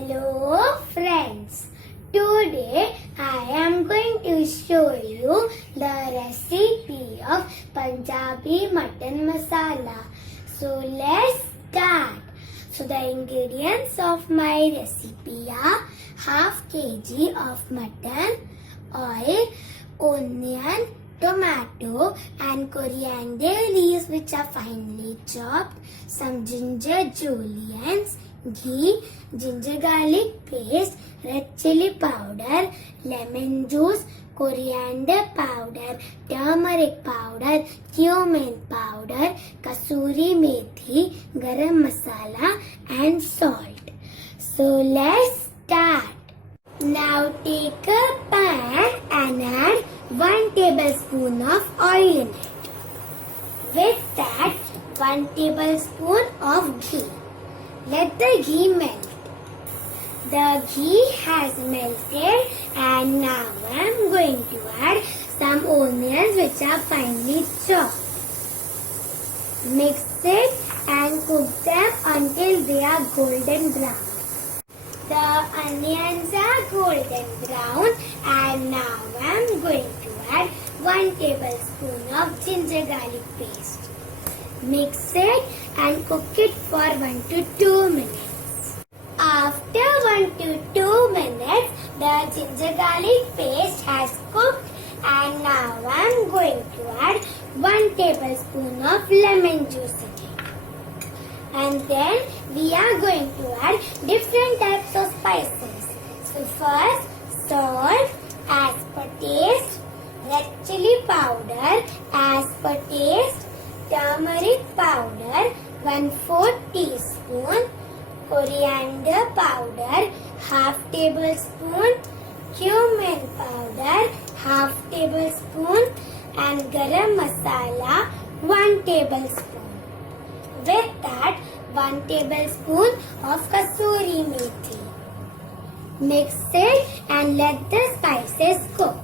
Hello friends, today I am going to show you the recipe of Punjabi mutton masala. So let's start. So the ingredients of my recipe are half kg of mutton, oil, onion, tomato and coriander leaves which are finely chopped, some ginger juliennes, ghee, ginger garlic paste, red chili powder, lemon juice, coriander powder, turmeric powder, cumin powder, kasuri methi, garam masala and salt. So let's start. Now take a pan and add 1 tablespoon of oil in it. With that, 1 tablespoon of ghee. Let the ghee melt. The ghee has melted and now I am going to add some onions which are finely chopped. Mix it and cook them until they are golden brown. The onions are golden brown and now I am going to add 1 tablespoon of ginger garlic paste. Mix it and cook it for 1 to 2 minutes. After 1 to 2 minutes, the ginger garlic paste has cooked and now I am going to add 1 tablespoon of lemon juice in it. And then we are going to add different types of spices. So first, salt as per taste, red chili powder as per taste, turmeric powder 1/4 teaspoon, coriander powder half tablespoon, cumin powder half tablespoon and garam masala 1 tablespoon. With that, 1 tablespoon of kasuri methi. Mix it and let the spices cook.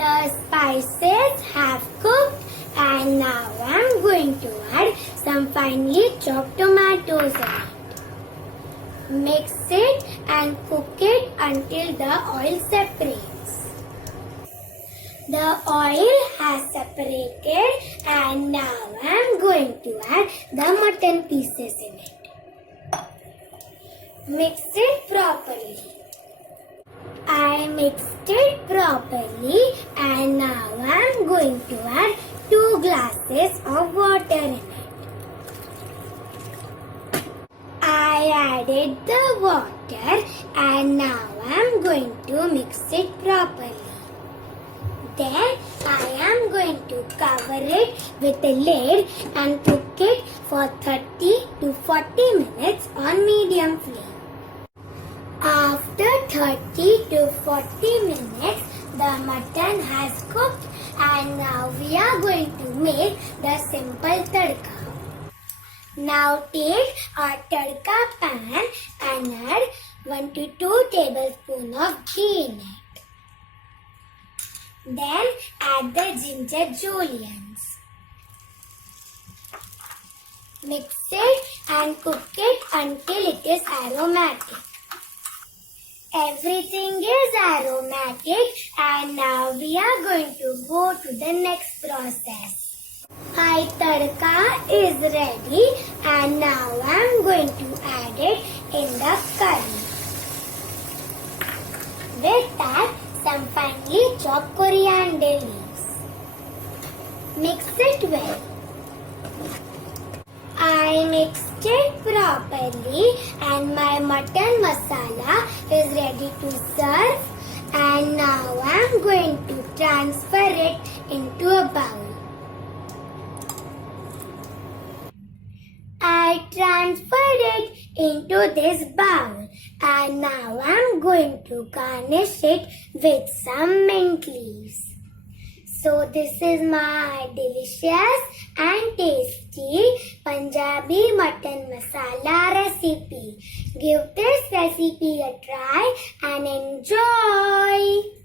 The spices have cooked and now I am going to add some finely chopped tomatoes in it. Mix it and cook it until the oil separates. The oil has separated and now I am going to add the mutton pieces in it. Mix it properly. I mixed it properly and now I am going to add 2 glasses of water in it. I added the water and now I am going to mix it properly. Then I am going to cover it with a lid and cook it for 30 to 40 minutes on medium flame. After 30 to 40 minutes, the mutton has cooked and now we are going to make the simple tadka. Now take a tadka pan and add 1 to 2 tablespoons of ghee in it. Then add the ginger juliennes. Mix it and cook it until it is aromatic. Everything is aromatic and now we are going to go to the next process. My tadka is ready and now I am going to add it in the curry. With that, some finely chopped coriander leaves. Mix it well. I mixed it properly and my mutton masala is ready to serve and now I am going to transfer it into a bowl. I transferred it into this bowl and now I am going to garnish it with some mint leaves. So this is my delicious and tasty Punjabi mutton masala recipe. Give this recipe a try and enjoy.